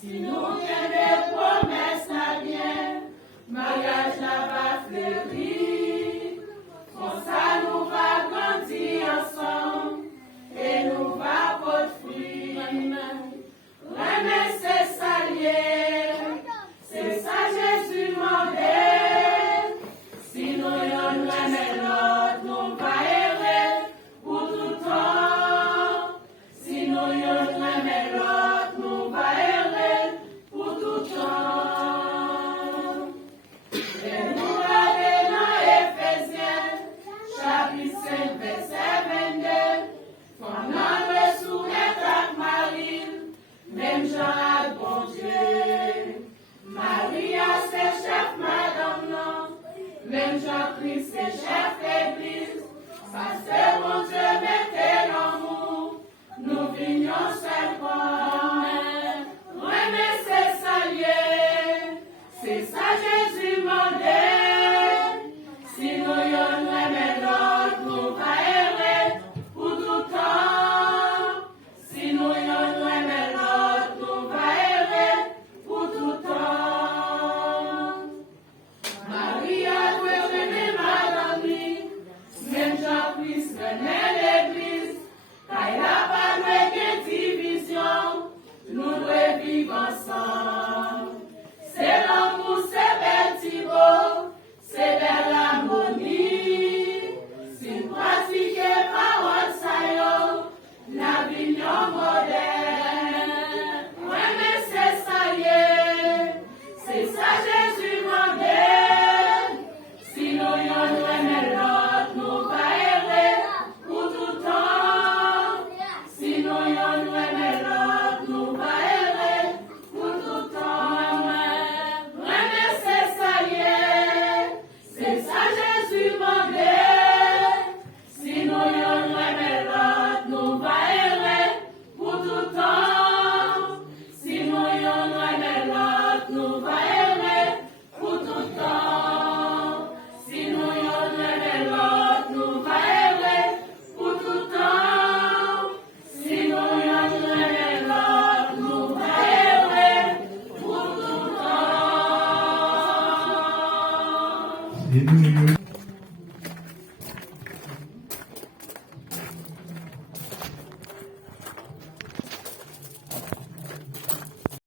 Si nous avons des promesses à bien, mariage va fleurir. Comme ça, nous va grandir ensemble et nous va porter fruit. Remercier, c'est s'allier, c'est ça Jésus demandait. Si nous remet l'autre, nous va errer pour tout temps. Si nous remet l'autre, nous va errer pour tout temps. Et nous allons dans Éphésiens, chapitre 5, verset 22. Pendant le soumettre à Marie, même Jean a bon Dieu. Marie a ses chefs, madame non. Même Jean-Christ c'est chef d'église. Parce que mon Dieu mettait l'amour, nous venions seulement. Remercier, s'allier, c'est ça Jésus demandait. Si nous remet l'autre, nous va errer pour tout temps. Si nous remet l'autre, nous va errer pour tout temps. Marie a dû remettre madame lui, même Jean-Christ remet l'église. Car il n'a pas de division, nous devons vivre ensemble. C'est l'amour, c'est belle Thibaut, c'est belle harmonie. Si nous pratiquons parole ça yo, la vie moderne. Remercier, s'allier, c'est ça Jésus demandait. Si nous remet l'autre, nous va errer pour tout temps. Si nous remet l'autre, nous va errer pour tout temps. Remercier, s'allier, c'est ça Jésus demandait. Si nous remet l'autre, nous va errer pour tout temps. Si nous remet l'autre, nous va errer pour tout temps. Si nous remet l'autre, nous va errer pour tout temps. Si nous remet l'autre, nous va errer pour tout temps. Et nous